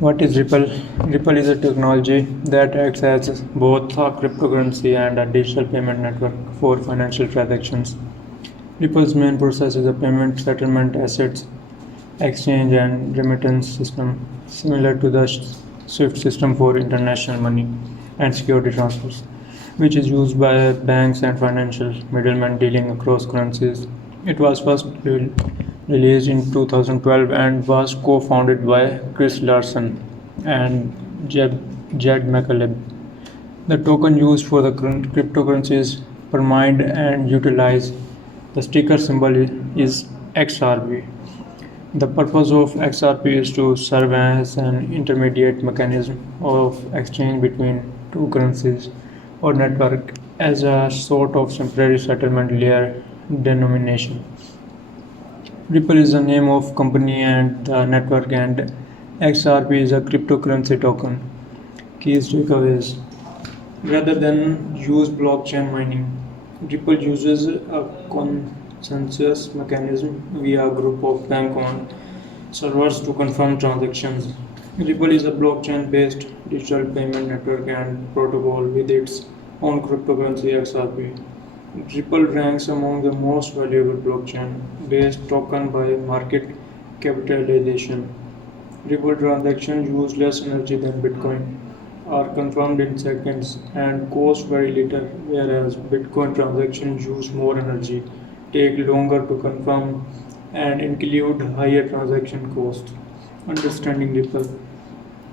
What is Ripple? Ripple is a technology that acts as both a cryptocurrency and a digital payment network for financial transactions. Ripple's main process is a payment settlement assets exchange and remittance system similar to the SWIFT system for international money and security transfers, which is used by banks and financial middlemen dealing across currencies. It was first released in 2012 and was co-founded by Chris Larsen and Jed McCaleb. The token used for the cryptocurrencies per mined and utilized. The sticker symbol is XRP. The purpose of XRP is to serve as an intermediate mechanism of exchange between two currencies or network as a sort of temporary settlement layer denomination. Ripple is the name of company and the network, and XRP is a cryptocurrency token. Keys takeaways. Rather than use blockchain mining, Ripple uses a consensus mechanism via a group of bank-owned servers to confirm transactions. Ripple is a blockchain-based digital payment network and protocol with its own cryptocurrency XRP. Ripple ranks among the most valuable blockchain-based token by market capitalization. Ripple transactions use less energy than Bitcoin, are confirmed in seconds, and cost very little, whereas Bitcoin transactions use more energy, take longer to confirm, and include higher transaction costs. Understanding Ripple.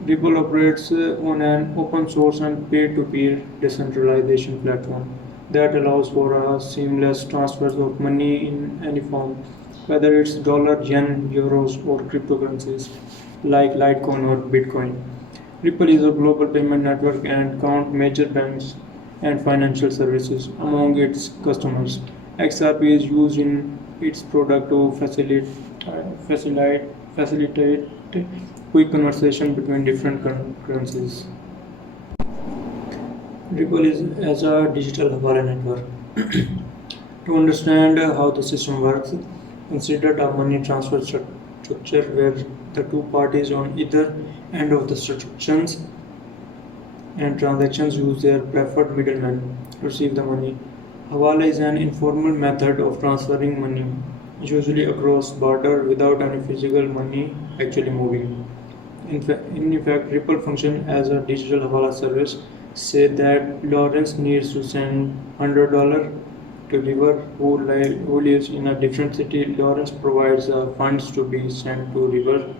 Ripple operates on an open source and peer-to-peer decentralization platform that allows for a seamless transfers of money in any form, whether it's dollar, yen, euros, or cryptocurrencies like Litecoin or Bitcoin. Ripple is a global payment network and count major banks and financial services among its customers. XRP is used in its product to facilitate quick conversation between different currencies. Ripple is as a digital Hawala network. To understand how the system works, consider a money transfer structure where the two parties on either end of the instructions and transactions use their preferred middleman to receive the money. Hawala is an informal method of transferring money, usually across border without any physical money actually moving. In effect, Ripple functions as a digital Hawala service. Say that Lawrence needs to send $100 to River, who lives in a different city. Lawrence provides the funds to be sent to River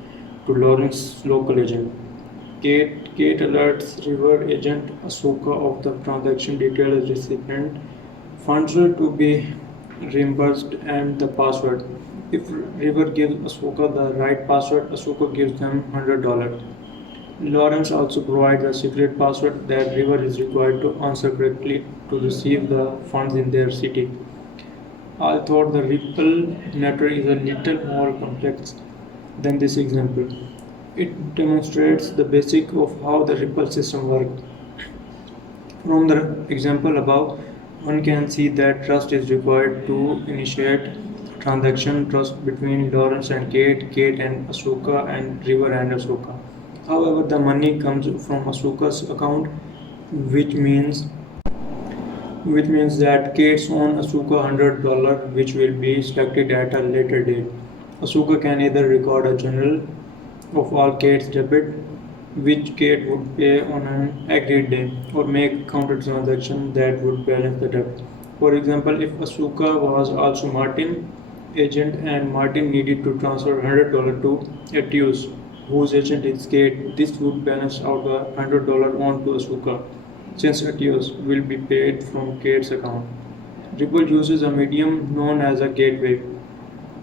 to Lawrence's local agent. Kate alerts River agent Asuka of the transaction details recipient, funds to be reimbursed, and the password. If River gives Asuka the right password, Asuka gives them $100. Lawrence also provides a secret password that River is required to answer correctly to receive the funds in their city. Although the Ripple network is a little more complex than this example, it demonstrates the basic of how the Ripple system works. From the example above, one can see that trust is required to initiate transaction, trust between Lawrence and Kate and Asuka, and River and Asuka. However, the money comes from Asuka's account, which means that Kate's owns Asuka $100, which will be selected at a later date. Asuka can either record a journal of all Kate's debit, which Kate would pay on an agreed day, or make counter transaction that would balance the debt. For example, if Asuka was also Martin agent and Martin needed to transfer $100 to Etius, whose agent is Kate, this would balance out the $100 owed to Asuka, since Etios will be paid from Kate's account. Ripple uses a medium known as a gateway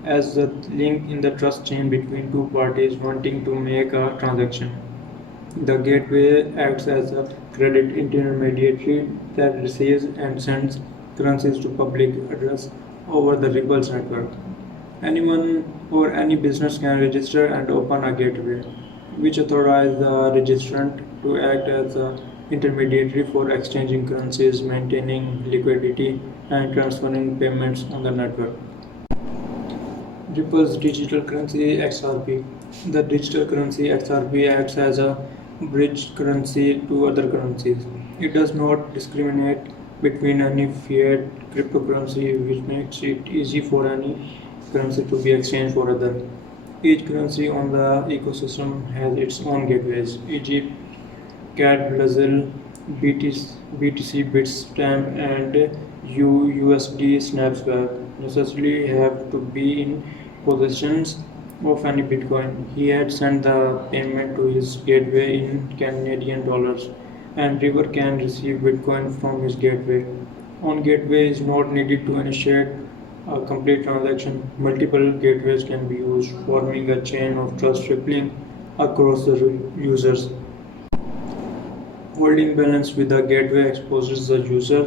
as the link in the trust chain between two parties wanting to make a transaction. The gateway acts as a credit intermediary that receives and sends currencies to public address over the Ripple's network. Anyone or any business can register and open a gateway, which authorizes the registrant to act as an intermediary for exchanging currencies, maintaining liquidity, and transferring payments on the network. Ripple's digital currency XRP. The digital currency XRP acts as a bridge currency to other currencies. It does not discriminate between any fiat cryptocurrency, which makes it easy for any currency to be exchanged for other. Each currency on the ecosystem has its own gateways, e.g. CAD Brazil, BTC Bitstamp, and USD Snapswap necessarily have to be in possession of any Bitcoin. He had sent the payment to his gateway in Canadian dollars, and River can receive Bitcoin from his gateway. On gateway is not needed to initiate a complete transaction. Multiple gateways can be used, forming a chain of trust rippling across the users. Holding balance with a gateway exposes the user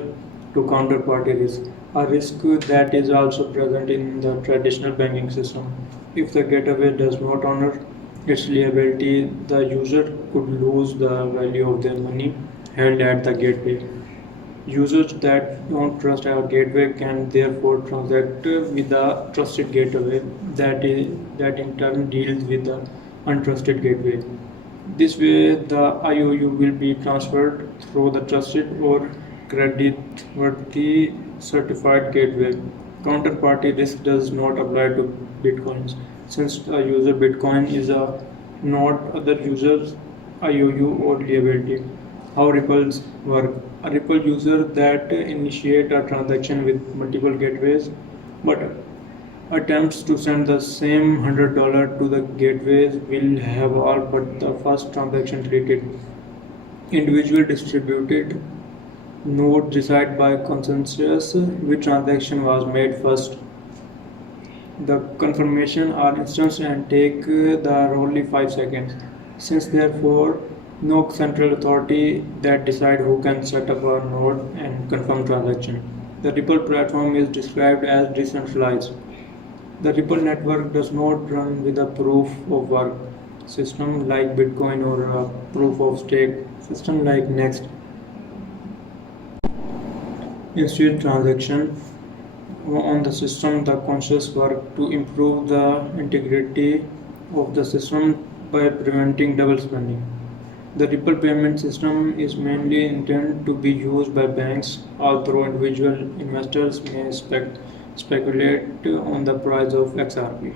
to counterparty risk, a risk that is also present in the traditional banking system. If the gateway does not honor its liability, the user could lose the value of their money held at the gateway. Users that don't trust our gateway can therefore transact with a trusted gateway that in turn deals with the untrusted gateway. This way, the IOU will be transferred through the trusted or creditworthy certified gateway. Counterparty risk does not apply to bitcoins, since a user bitcoin is a not other users IOU or liability. How ripples work. A ripple user that initiate a transaction with multiple gateways but attempts to send the same $100 to the gateways will have all but the first transaction treated. Individual distributed nodes decide by consensus which transaction was made first. The confirmation are instant and take the roughly 5 seconds. Since therefore no central authority that decide who can set up a node and confirm transaction. The Ripple platform is described as decentralized. The Ripple network does not run with a proof of work system like Bitcoin or a proof of stake system like Next. Instead, transaction on the system the conscious work to improve the integrity of the system by preventing double spending. The Ripple payment system is mainly intended to be used by banks, although individual investors may speculate on the price of XRP.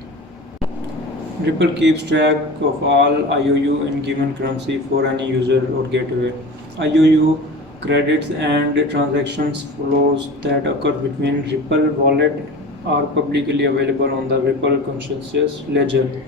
Ripple keeps track of all IOU in given currency for any user or gateway. IOU credits and transactions flows that occur between Ripple wallet are publicly available on the Ripple consensus ledger.